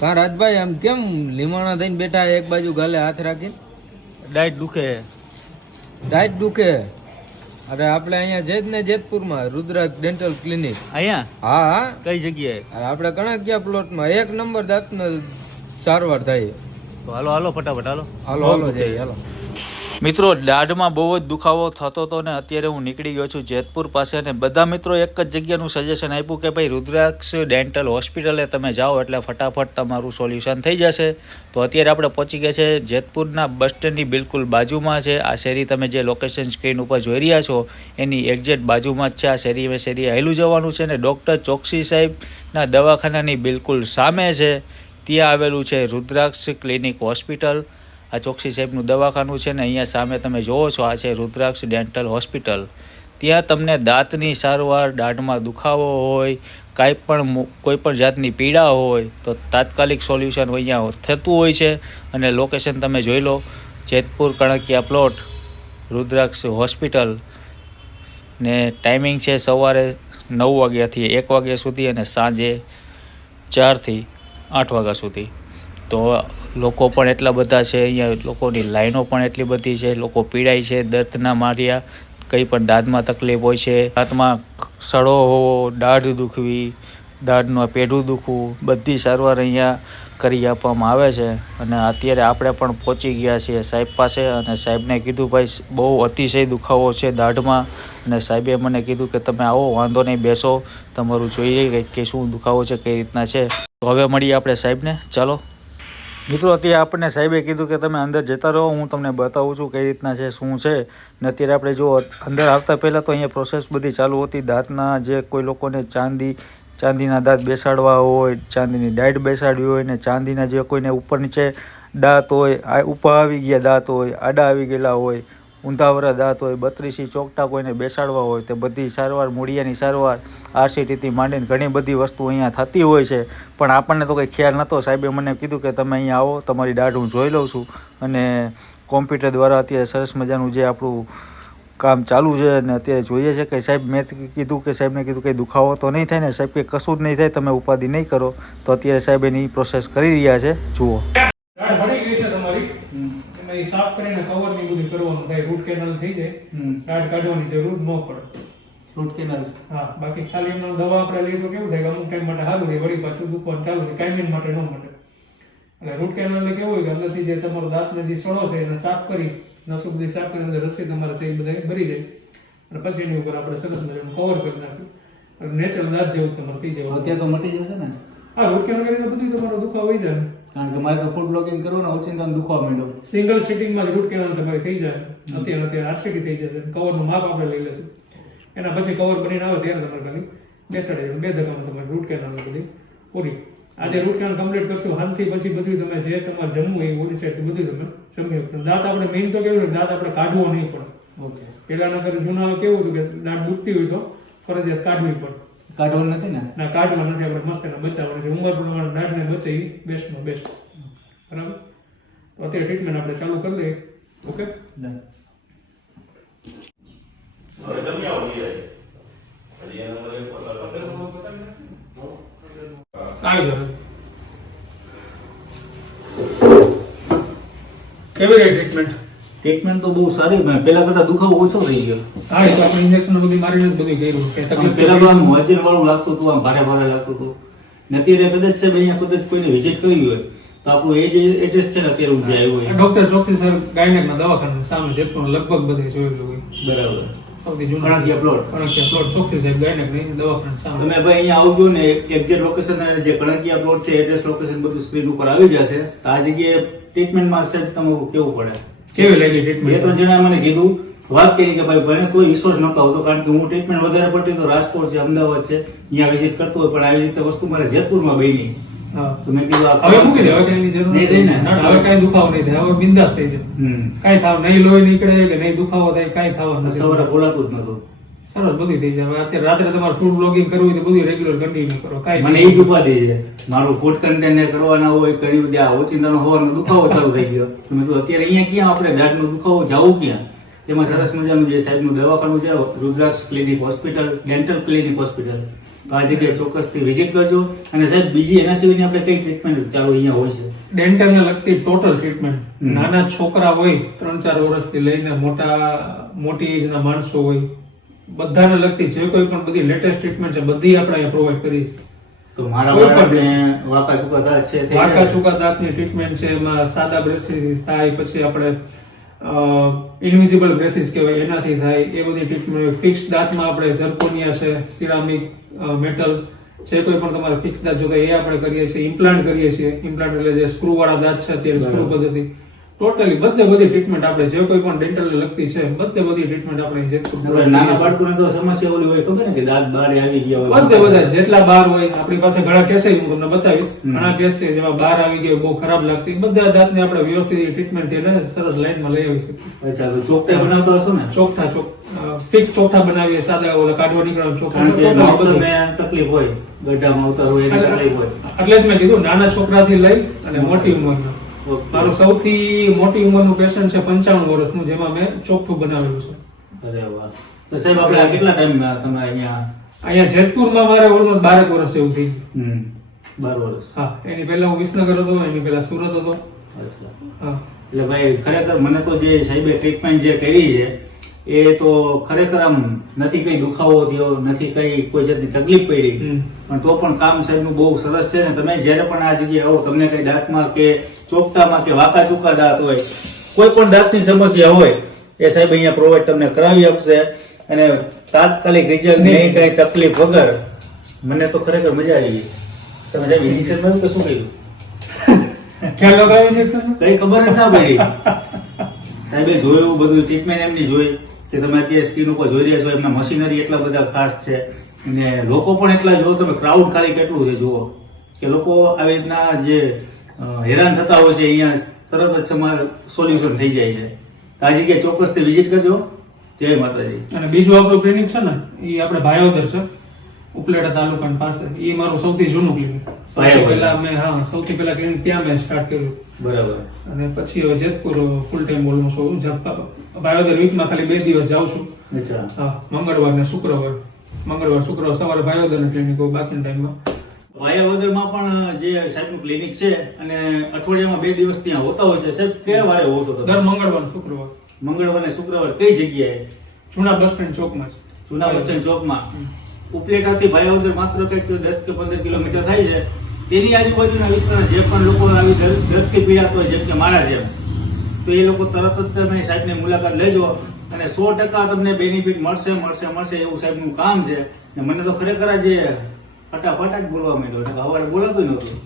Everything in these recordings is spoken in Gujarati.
કા રાજભાઈ આમ કેમ લીમાણા થઈને બેઠા એક બાજુ ગાલે હાથ રાખીને? ડાયટ દુખે. ડાયટ દુખે? અરે આપણે અહીંયા છે જ ને જેતપુરમાં રુદ્રાક્ષ ડેન્ટલ ક્લિનિક. અહીંયા? હા હા. કઈ જગ્યાએ? અરે આપણે કણકિયા પ્લોટમાં 1 નંબર દાંતનો સારવાર થાય. તો હાલો હાલો ફટાફટ હાલો. હાલો હાલો જઈએ હાલો. મિત્રો દાઢમાં બહુ જ દુખાવો થતો હતો ને અત્યારે હું નીકળી ગયો છું જેતપુર પાસે અને બધા મિત્રો એક જ જગ્યાનું સજેશન આપ્યું કે ભાઈ રુદ્રાક્ષ ડેન્ટલ હોસ્પિટલે તમે જાઓ એટલે ફટાફટ તમારું સોલ્યુશન થઈ જશે. તો અત્યારે આપણે પહોંચી ગયા છે જેતપુરના બસ સ્ટેન્ડની બિલકુલ બાજુમાં છે આ શેરી. તમે જે લોકેશન સ્ક્રીન ઉપર જોઈ રહ્યા છો એની એક્ઝેક્ટ બાજુમાં જ છે આ શેરી હેલું જવાનું છે ને ડૉક્ટર ચોકસી સાહેબના દવાખાનાની બિલકુલ સામે છે. ત્યાં આવેલું છે રુદ્રાક્ષ ક્લિનિક હોસ્પિટલ. આ ચોકસી સાહેબનું દવાખાનું છે ને અહીંયા સામે તમે જોવો છો આ છે રુદ્રાક્ષ ડેન્ટલ હોસ્પિટલ. ત્યાં તમને દાંતની સારવાર, દાઢમાં દુખાવો હોય, કોઈ પણ જાતની પીડા હોય તો તાત્કાલિક સોલ્યુશન અહીંયા થતું હોય છે. અને લોકેશન તમે જોઈ લો જેતપુર કણકિયા પ્લોટ રુદ્રાક્ષ હોસ્પિટલ ને ટાઈમિંગ છે સવારે 9 વાગ્યાથી 1 વાગ્યા સુધી અને સાંજે 4 થી 8 વાગ્યા સુધી. તો લોકો પણ એટલા બધા છે અહીંયા, લોકોની લાઈનો પણ એટલી બધી છે. લોકો પીડાય છે દર્દના માર્યા, કંઈ પણ દાંતમાં તકલીફ હોય છે, દાંતમાં સડો હોવો, દાઢ દુખવી, દાઢનું પેઢું દુખવું, બધી સારવાર અહીંયા કરી આપવામાં આવે છે. અને અત્યારે આપણે પણ પહોંચી ગયા છીએ સાહેબ પાસે અને સાહેબને કીધું ભાઈ બહુ અતિશય દુખાવો છે દાઢમાં અને સાહેબે મને કીધું કે તમે આવો, વાંધો નહીં, બેસો, તમારું જોઈએ કે શું દુખાવો છે, કઈ રીતના છે. તો હવે મળીએ આપણે સાહેબને. ચાલો મિત્રો, અત્યારે આપણને સાહેબે કીધું કે તમે અંદર જતા રહો, હું તમને બતાવું છું કઈ રીતના છે શું છે. ને અત્યારે આપણે જો અંદર આવતા પહેલાં તો અહીંયા પ્રોસેસ બધી ચાલુ હતી. દાંતના જે કોઈ લોકોને ચાંદીના દાંત બેસાડવા હોય, ચાંદીની ડાયટ બેસાડવી હોય ને ચાંદીના જે કોઈને ઉપર નીચે દાંત હોય, આ ઉપર આવી ગયા દાંત હોય, આડા આવી ગયેલા હોય, ઊંધાવરા દાંત હોય, 32 ચોકટા કોઈને બેસાડવા હોય તે બધી સારવાર, મૂળિયાની સારવાર, RCTથી માંડીને ઘણી બધી વસ્તુ અહીંયા થતી હોય છે. પણ આપણને તો કંઈ ખ્યાલ નહોતો. સાહેબે મને કીધું કે તમે અહીંયા આવો, તમારી દાઢ હું જોઈ લઉં છું અને કોમ્પ્યુટર દ્વારા અત્યારે સરસ મજાનું જે આપણું કામ ચાલુ છે અને અત્યારે જોઈએ છે કે સાહેબ મેં કીધું કે સાહેબને કીધું કંઈ દુખાવો તો નહીં થાય ને? સાહેબ કે કશું જ નહીં થાય, તમે ઉપાધિ નહીં કરો. તો અત્યારે સાહેબ એની પ્રોસેસ કરી રહ્યા છે. જુઓ સાફ કરીને કવર ની બધું કરવાનું થાય, રૂટ કેનાલ થઈ જાય, દાઢ કાઢવાની જરૂર ન પડે. Root canal? હા, બાકી ખાલી એમાં દવા આપણે લઈએ તો કેવું થાય કે અમુક ટાઈમ માટે સારું રહે, વળી પાછું દુખવાનું ચાલુ થાય, કાયમી માટે ન માટે. એટલે રૂટ કેનાલ એટલે કેવું હોય કે અંદરથી જે તમારો દાંતને જે સડો છે એને સાફ કરી, નસો બધી સાફ કરી અંદર રસી તમારે થઈ બધા ભરી જાય અને પછી એની ઉપર આપણે સરસ મજાનું કવર કરી નાખ્યું, નેચરલ દાંત જેવું તમારે થઈ જાય. અત્યારે તો મટી જશે ને? હા, રૂટ કેનાલ કરીને બધું તમારો દુખાવો હોય જાય, કારણ કે મારે તો ફૂડ બ્લોકિંગ કરવું ને ઓચિંતાનો દુખવા માંડ્યો. સિંગલ સિટિંગમાં જ રૂટ કેનાલ તમારી થઈ જાય. અત્યારે RCT થઈ જશે, કવરનું માપ આપણે લઈ લેશું. એના પછી કવર બનીને આવે ત્યારે તમારે ખાલી બેસાડી 2 ધક્કામાં તમારી રૂટ કેનાલ બધી પૂરી. આજે રૂટ કેનાલ કમ્પ્લીટ કરશું, હાલથી પછી બધું તમે જે તમારે જમવું હોય ઓડી સાઈડ બધું તમે જમી શકશો. દાંત આપણે મેઇન તો કેવું દાંત આપણે કાઢવો નહીં પડે. ઓકે. પેલાના ઘરે જૂના કેવું હતું કે દાંત દુખતી હોય તો ફરજિયાત કાઢવી પડે. કાઢવાનું નથી ને? ના, કાઢવા નથી, આપણે મસ્ત એને બચાવવાનું છે. ઉંમર પ્રમાણે દાઢને બચે એ બેસ્ટમાં બેસ્ટ. બરાબર? તો અત્યારે ટ્રીટમેન્ટ આપણે ચાલુ કરી દઈએ. Okay, done. કેવી રહી ટ્રીટમેન્ટ? ટ્રીટમેન્ટ તો બહુ સારી, પેલા કરતા દુખાવો ઓછો થઈ ગયો. હા, એ તો આપણે ઇન્જેક્શન બધી મારીને બધું કર્યું કે તકલીફ પેલા તો આમ વજન વાળું લાગતું હતું, આમ ભારે ભારે લાગતું હતું. ને અત્યારે કદાચ સાહેબ અહીંયા કદાચ કોઈને વિઝિટ કરી હોય તો આપણું એ જે એડ્રેસ છે ને અત્યારે હું જે આવ્યો ડોક્ટર ચોકસી સર ગાયનેકના દવાખાના સામે છે, પણ લગભગ બધે જોયેલું હોય. બરાબર. સૌથી જૂનું કણકિયા પ્લોટ ચોકસી સાહેબ ગાયનેકની દવાખાના સામે. તમે ભાઈ અહીંયા આવજો ને એક્ઝેક્ટ લોકેશન જે કણકિયા પ્લોટ છે એડ્રેસ લોકેશન બધું સ્ક્રીન ઉપર આવી જશે. તો આ જગ્યાએ ટ્રીટમેન્ટમાં સાહેબ તમારું કેવું પડે? કેવી લાગી ટ્રીટમેન્ટ? 2-3 જણા મને કીધું, વાત કરી કે ભાઈ ભાઈને કોઈ વિશ્વાસ નતો આવતો, કારણ કે હું ટ્રીટમેન્ટ વધારે પડતી તો રાજકોટ છે, અમદાવાદ છે, અહીંયા વિઝિટ કરતો હોય, પણ આવી રીતે વસ્તુ મારે જેતપુરમાં બની. તો મેં કીધું હવે મૂકી દે, હવે કઈ જરૂર નહીં ને, હવે કઈ દુખાવો નહીં થાય, હવે બિંદાસ થઈ જાય, કઈ થાવ નહીં, લોહી નીકળે કે નહીં દુખાવો થાય, કઈ થવાનું નથી. સવારે બોલાતું જ નતું, સરસ બધી થઈ જાય. અત્યારે રાત્રે તમારે ફૂડ બ્લોગિંગ કરવું હોય તો બધું રેગ્યુલર કન્ટિન્યુ કરો. કઈ મને એ જ ઉપાધિ છે, મારું ફૂડ કન્ટેન્ટ કરવાના હોય, ઘણી બધી આ ઓચિંતાનો હોવાનો દુખાવો ચાલુ થઈ ગયો. મેં કીધું અત્યારે અહીંયા ક્યાં આપણે દાઢનો દુખાવો જવું ક્યાં? એમાં સરસ મજાનું જે સાહેબનું દવાખાનું છે Rudraksh clinic hospital, dental clinic hospital, તો આ જગ્યાએ ચોક્કસથી વિઝિટ કરજો. અને સાહેબ બીજી એના સિવાયની આપણે કઈ ટ્રીટમેન્ટ ચાલુ અહીંયા હોય છે? ડેન્ટલ ને લગતી ટોટલ ટ્રીટમેન્ટ, નાના છોકરા હોય 3-4 વર્ષથી લઈને મોટી એજ ના માણસો હોય, બધાને લગતી જે કોઈ પણ બધી લેટેસ્ટ ટ્રીટમેન્ટ છે બધી આપણે અહીંયા પ્રોવાઈડ કરીએ છીએ. તો મારા બાળકને વાંકા ચૂકા દાંત છે, વાંકા ચૂકા દાંતની ટ્રીટમેન્ટ છે, એમાં સાદા બ્રેસીસ થાય, પછી આપણે ઇનવિઝિબલ બ્રેસીસ કહેવાય એનાથી થાય, એ બધી ટ્રીટમેન્ટ. ફિક્સ દાંતમાં આપણે ઝર્કોનિયા છે, સિરામિક, મેટલ, જે કોઈ પણ તમારે ફિક્સ દાંત જોતા એ આપણે કરીએ છીએ. ઇમ્પ્લાન્ટ કરીએ છીએ. ઇમ્પ્લાન્ટ એટલે જે સ્ક્રૂ વાળા દાંત છે અત્યારે સ્ક્રૂ પદ્ધતિ, ટોટલી બધી ટ્રીટમેન્ટ આપણે જે કોઈ પણ ડેન્ટલ લગતી છે બધી ટ્રીટમેન્ટ આપણે જેતપુર. નાના બાળકોને તો સમસ્યા ઓલી હોય ખબર ને કે દાંત બહાર આવી ગયા હોય, બધા જેટલા બહાર હોય આપણી પાસે ઘણા કેસ હું તમને બતાવીશ. ઘણા કેસ છે જેમાં બહાર આવી ગયો બહુ ખરાબ લાગતી, બધા દાંતને આપણે વ્યવસ્થિત ટ્રીટમેન્ટ થી સરસ લાઈનમાં લઈ આવી શકીએ. અચ્છા, તો ચોકઠા બનાવતો હશો ને? ફિક્સ ચોકઠા બનાવીએ, સાદા ઓલા કાઢવા નીકળવા ચોકઠા. તકલીફ હોય, ગઢામાં આવતા હોય એની તકલીફ હોય, એટલે જ મેં કીધું નાના છોકરાથી લઈ અને મોટી ઉંમરના. મારું સૌથી મોટી ઉંમરનું પેશન્ટ છે 55 વર્ષનું, જેમાં મેં ચોકઠું બનાવેલું છે. અરે વાહ. તો સાહેબ આપણે આ કેટલા ટાઈમ તમે અહીંયા જેતપુરમાં મારે ઓલમોસ્ટ 12 વર્ષ જેવું થઈ ગયું. 12 વર્ષ? હા, એની પહેલા હું વિસનગર હતો, એની પહેલા સુરત હતો. અચ્છા. હા, એટલે ભાઈ ખરેખર મને તો જે સાહેબે ટ્રીટમેન્ટ જે કરી છે એ તો ખરેખર આમ નથી કઈ દુખાવો થયો, નથી કઈ કોઈ જાતની તકલીફ પડી, પણ તો પણ કામ સાહેબનું બહુ સરસ છે. ને તમે જ્યારે પણ આ જગ્યાએ આવો, તમને કઈ દાંતમાં કે ચોકટામાં કે વાંકા ચૂકા દાંત હોય, કોઈ પણ દાંતની સમસ્યા હોય એ સાહેબ અહીંયા પ્રોવાઈડ તમને કરાવી આપશે. અને તાત્કાલિક રિઝલ્ટ નહીં, કઈ તકલીફ વગર. મને તો ખરેખર મજા આવી ગઈ. તમે સાહેબ ઇન્જેક્શન મળ્યું કે શું કર્યું? ખ્યાલ લગાવ્યો ઇન્જેક્શન? કઈ ખબર જ ના પડી. સાહેબે જોયું બધું, ટ્રીટમેન્ટ એમની જોઈ કે તમે અત્યારે સ્ક્રીન ઉપર જોઈ રહ્યા છો, એમના મશીનરી એટલા બધા ખાસ છે અને લોકો પણ એટલા. જો તમે ક્રાઉડ ખાલી કેટલું છે જુઓ, કે લોકો આવી રીતના જે હેરાન થતા હોય છે અહીંયા તરત જ સોલ્યુશન થઈ જાય છે. આ જગ્યાએ ચોક્કસથી વિઝિટ કરજો. જય માતાજી. અને બીજું આપણું ક્લિનિક છે ને એ આપણે ભાયોદર છે, ઉપલેટા તાલુકા પાસે. એ મારું સૌથી જૂનું ક્લિનિક. સૌથી પહેલા ક્લિનિક ત્યાં મેં સ્ટાર્ટ કર્યું. બરાબર. અને પછી હવે જેતપુર ફૂલ ટાઈમ ઓલમોસ્ટ હોઉં. ભાયોદર વીકમાં ખાલી 2 દિવસ જાઉં છું. અચ્છા. હા, મંગળવાર ને શુક્રવાર. શુક્રવાર સવારે ભાયોદર ની ક્લિનિક હોય, બાકીના ટાઈમમાં ભાયોદરમાં પણ જે સાહેબનું ક્લિનિક છે અને અઠવાડિયામાં 2 દિવસ ત્યાં હોતા હોય છે. સાહેબ કયા વારે હોવ છો? દર મંગળવાર શુક્રવાર. મંગળવાર ને શુક્રવાર. કઈ જગ્યાએ? જૂના બસ સ્ટેન્ડ ચોકમાં. જૂના બસ સ્ટેન્ડ ચોકમાં. ઉપલેટાથી ભાયોદર માત્ર કંઈક 10 કે 15 કિલોમીટર થાય છે. તેની આજુબાજુના વિસ્તાર જે પણ લોકો આવી દર્દથી પીડાતા હોય, જેમ કે મારા જેમ, તો એ લોકો તરત જ તમે સાહેબની મુલાકાત લેજો અને 100% તમને બેનિફિટ મળશે એવું સાહેબનું કામ છે. ને મને તો ખરેખર આજે ફટાફટ જ બોલવા માંડ્યો, એટલે સવારે બોલાતું નહોતું.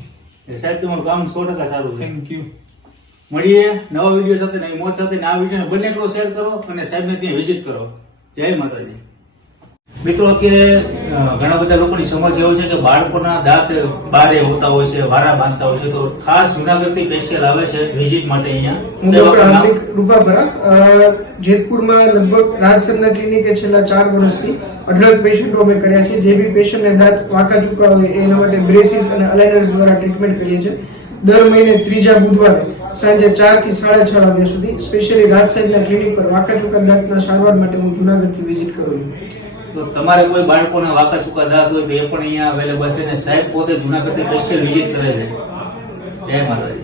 સાહેબ તમારું કામ 100% સારું છે. Thank you. મળીએ નવા વિડીયો સાથે, નવી મોજ સાથે. આ વિડીયોને બંને એટલો શેર કરો અને સાહેબને ત્યાં વિઝિટ કરો. જય માતાજી. મિત્રો, અત્યારે ઘણા બધા લોકોની સમસ્યા હોય છે કે બાળકોના દાંત બારે હોતા હોય છે, વારા બાંધતા હોય છે, તો ખાસ જુનાગઢથી સ્પેશિયલ આવે છે વિઝિટ માટે અહીંયા. હું ડોક્ટર હાર્દિક રૂપાભરા. જેતપુરમાં લગભગ રાજસરના ક્લિનિકે છેલ્લા 4 વર્ષથી 18 પેશન્ટો અમે કર્યા છે. જે બી પેશન્ટને દાંત વાંકા ચૂકા હોય એના માટે બ્રેસીસ અને અલાઇનર્સ દ્વારા ટ્રીટમેન્ટ કરીએ છીએ. દર મહિને 3જા બુધવારે સાંજે 4 થી 6:30 વાગ્યા સુધી સ્પેશિયલી રાજસાઈડના ક્લિનિક પર વાંકા ચૂકા દાંતના સારવાર માટે હું જુનાગઢથી વિઝિટ કરું છું. તો તમારે કોઈ બાળકોના વાંકા ચૂકા દાંત હોય તો એ પણ અહીંયા અવેલેબલ છે. ને સાહેબ પોતે જુનાગઢથી સ્પેશિયલ વિઝિટ કરે છે. જય માતાજી.